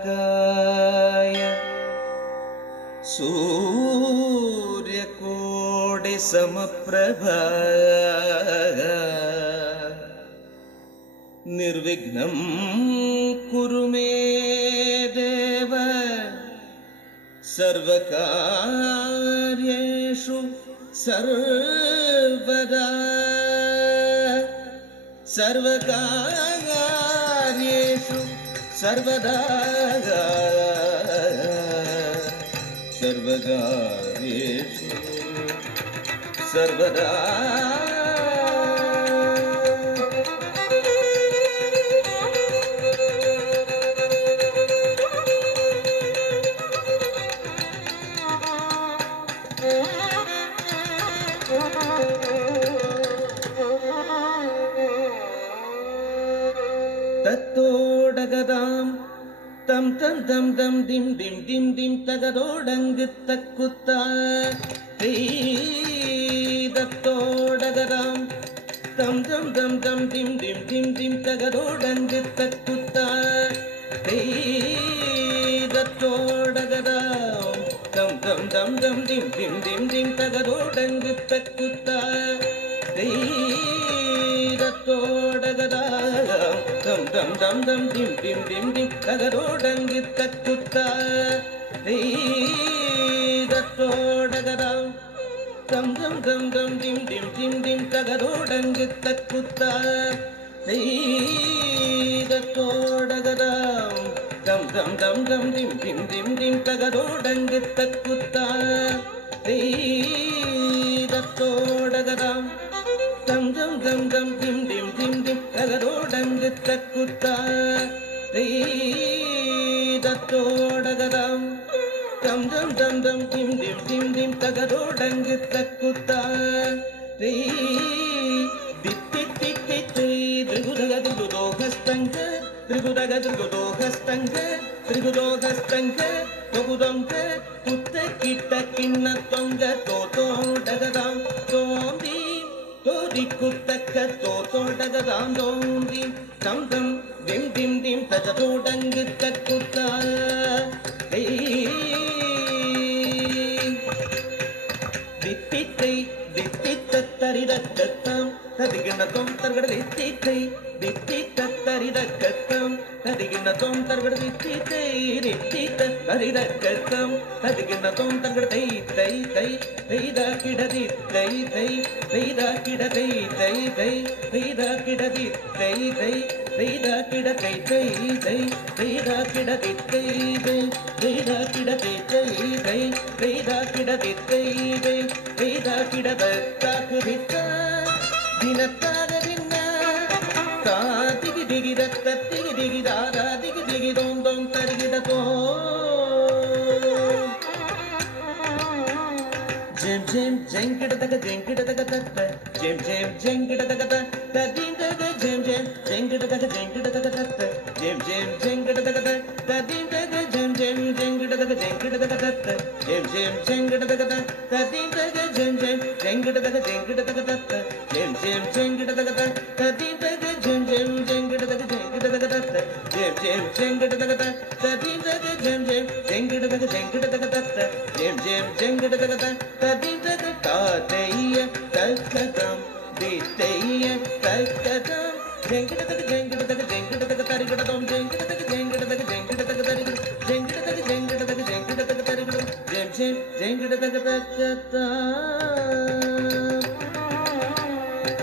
महाकाय सूर्यकोटि समप्रभा निर्विघ्नं कुरु मे देव सर्वकार्येषु सर्वदा सर्वकार्येषु सर्वदा सर्वकार्येषु सर्वदा தத்தோடகதாம் தம் தம் தம் தம் டிம் டிம் டிம் டிம் தகதோடங்கு தக்குத்தா தத்தோடகதாம் தம் தம் தம் தம் டிம் டிம் டிம் டிம் தகதோடங்கு தக்குத்தா தத்தோடகதாம் தம் தம் தம் தம் டிம் டிம் டிம் டிம் தகதோடங்கு தக்குத்தா தத்தோடகதாம் தம் தம் தம் தம் டிம் டிம் டிம் டிம் தகதோடங்கு தக்குத்தா தத்தோடகதாம் தம் தம் தம் தம் டிம் டிம் டிம் டிம் தகதோடங்கு தக்குத்தா தத்தோடகதாம் தம் தம் தம் தம் டிம் டிம் டிம் டிம் தகதோடங்கு தக்குத்தா தத்தோடகதாம் தம் தம் தம் தம் டிம் டிம் டிம் டிம் தகதோடங்கு தக்குத்தா தத்தோடகதாம் தம் தம் தம் தம் டிம் டிம் டிம் டிம் தகதோடங்கு தக்குத்தா திருகுதகதுகுதோகஸ்தங்க திரிகுதகதுகுதோகஸ்தங்க திரிகுதோகஸ்தங்க தொகுதொங்க புத்த கிட்ட கிண்ண தொங்க தோடகதாம் தோந்தி தோதி குத்தக்க தோடகதாம் தோந்தி தம் தம் dim dim dim தகதோடங்கு தக்குத்தா தித்தித்தை தித்தித்தரிதக்கத்தாம் ததிகிணத்தோம் தர்கட தித்தித்தை தித்தித்தரிதக்கத்தாம் ததிகிணத்தோம் தர்கட தித்தித்தை தித்தித்தரிதக்கத்தாம் ததிகிணத்தோம் தர்கட தை தை தை தைதா கிடதி தை தை தைதா கிடதை தை தை தைதா கிடதி தை தை தைதா கிடதை தை தை தைதா கிடதி தை தை தைதா கிடதை தை தை தைதா கிடதி தை தை தைதா கிடத தாக்குதித்த தினத்தாக தின்ன தாதிகி திகிதத்த திகி திகிதாதா திகி திகி தோம் தோம் தருகிடதோ GeM GeM ஜெங்கிடதக ஜெங்கிடதக தத்த GeM GeM ஜெங்கிடதக தத்த தீந்தக GeM GeM ஜெங்கிடதக ஜெங்கிடதக தத்த ஜெம் ஜெம் ஜெங்கிடதக தத்த தீந்தக ஜெம் ஜெம் ஜெங்கிடதக ஜெங்கிடதக தத்த ஜெம் ஜெம் ஜெங்கிடதக தத்த தீந்தக ஜெம் ஜெம் ஜெங்கிடதக ஜெங்கிடதக தத்த ஜெம் ஜெம் ஜெங்கிடதக தத்த தீந்தக ஜெம் ஜெம் ஜெங்கிடதக ஜெங்கிடதக தத்த ஜெம் ஜெம் ஜெங்கிடதக தத்த தீந்தக ஜெம் ஜெம் ஜெங்கிடதக ஜெங்கிடதக தத்த ஜெம் ஜெம் ஜெங்கிடதக தத்த தீந்தக தாதைய தக்கதம் தித்தைய தக்கதம் ஜெங்கிடதக ஜெங்கிடதக ஜெங்கிடதக தரிகிடதம் ஜெங்கிடதக ஜெங்கிடதக ஜெங்கிடதக தரிகிட ஜெங்கிடதக ஜெங்கிடதக ஜெங்கிடதக தரிகிடம் ஜெம் ஜெம் ஜெங்கிடதக தக்கதா